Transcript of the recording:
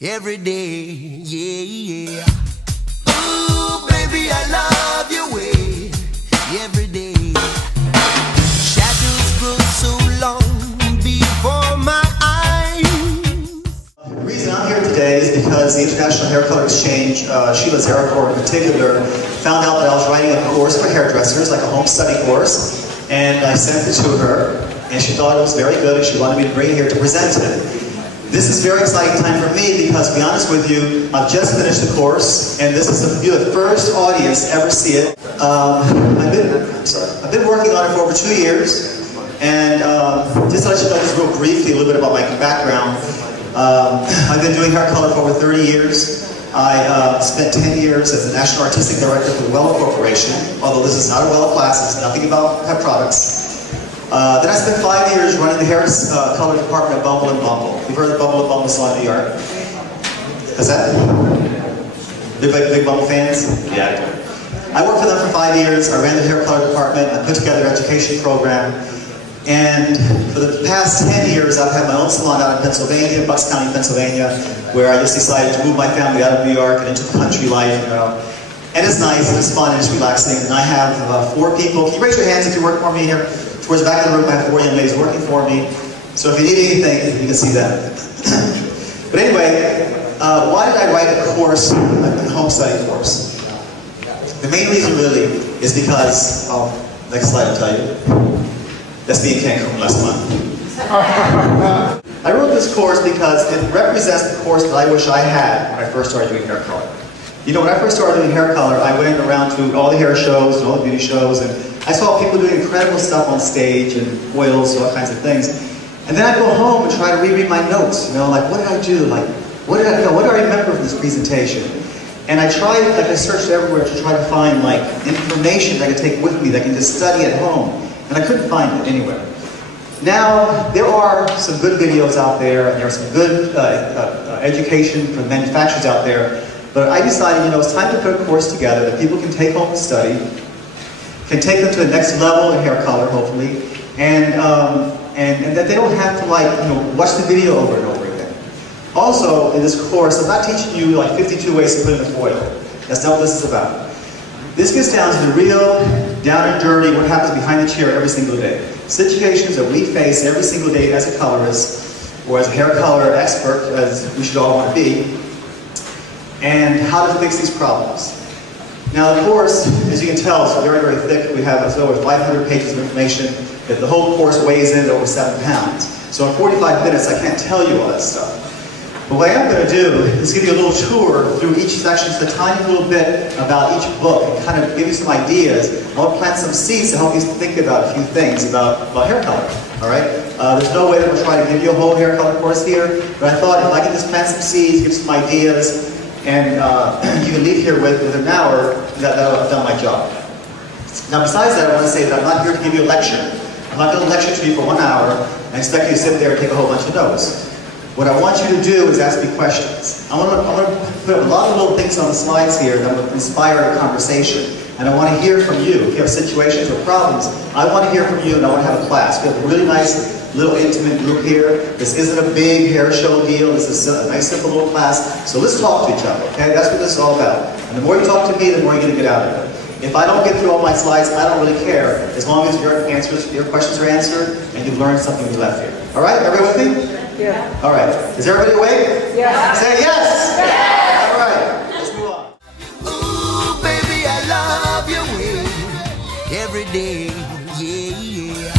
every day, yeah. Ooh, baby, I love your way every day. Shadows grow so long before my eyes. The reason I'm here today is because the International Hair Color Exchange, Sheila Zarafor in particular, found out that I was writing a course for hairdressers, like a home study course, and I sent it to her, and she thought it was very good, and she wanted me to bring it here to present it. This is a very exciting time for me because, to be honest with you, I've just finished the course, and this is the first audience to ever see it. I've been working on it for over 2 years, and just to let you know just real briefly a little bit about my background. I've been doing hair color for over 30 years. I spent 10 years as the National Artistic Director for the Wella Corporation, although this is not a Wella class, it's nothing about hair products. Then I spent 5 years running the hair color department at Bumble & Bumble. You've heard of Bumble & Bumble Salon in New York? Is that? Big Bumble fans? Yeah, I do. I worked for them for 5 years. I ran the hair color department. I put together an education program. And for the past 10 years, I've had my own salon out in Pennsylvania, Bucks County, Pennsylvania, where I just decided to move my family out of New York and into country life, you know. And it's nice, and it's fun, and it's relaxing. And I have 4 people. Can you raise your hands if you work for me here? Towards the back of the room, I have 4 young ladies working for me. So if you need anything, you can see them. But anyway, why did I write a course, a home study course? The main reason really is because, next slide will tell you. That's me in Cancun last month. I wrote this course because it represents the course that I wish I had when I first started doing hair color. You know, when I first started doing hair color, I went around to all the hair shows and all the beauty shows, and I saw people doing incredible stuff on stage and oils, all kinds of things. And then I'd go home and try to reread my notes, you know, like, what did I do? Like, what did I feel? What do I remember from this presentation? And I tried, like, I searched everywhere to try to find, like, information that I could take with me that I can just study at home. And I couldn't find it anywhere. Now, there are some good videos out there, and there are some good education from manufacturers out there, but I decided, you know, it's time to put a course together that people can take home and study, can take them to the next level in hair color, hopefully, and that they don't have to, like, you know, watch the video over and over again. Also, in this course, I'm not teaching you, like, 52 ways to put in a foil. That's not what this is about. This gets down to the real, down and dirty, what happens behind the chair every single day. Situations that we face every single day as a colorist, or as a hair color expert, as we should all want to be, and how to fix these problems. Now, the course, as you can tell, is very, very thick. We have over 500 pages of information that the whole course weighs in at over 7 pounds. So in 45 minutes, I can't tell you all that stuff. But what I am going to do is give you a little tour through each section, just a tiny little bit about each book, and kind of give you some ideas. I want to plant some seeds to help you think about a few things about hair color. All right? There's no way that we'll try to give you a whole hair color course here, but I thought if I can just plant some seeds, give some ideas, and you can leave here with an hour, that I've done my job. Now, besides that, I want to say that I'm not here to give you a lecture. I'm not going to lecture to you for 1 hour and expect you to sit there and take a whole bunch of notes. What I want you to do is ask me questions. I'm going to put a lot of little things on the slides here that will inspire a conversation. And I want to hear from you. If you have situations or problems, I want to hear from you, and I want to have a class. We have a really nice little intimate group here. This isn't a big hair show deal. This is a nice simple little class. So let's talk to each other, okay? That's what this is all about. And the more you talk to me, the more you're going to get out of it. If I don't get through all my slides, I don't really care, as long as your questions are answered and you've learned something you left here. All right? Everybody with me? Yeah. All right. Is everybody awake? Yeah. Say yes! Yes! All right. Let's move on. Ooh, baby, I love your way every day, yeah, yeah.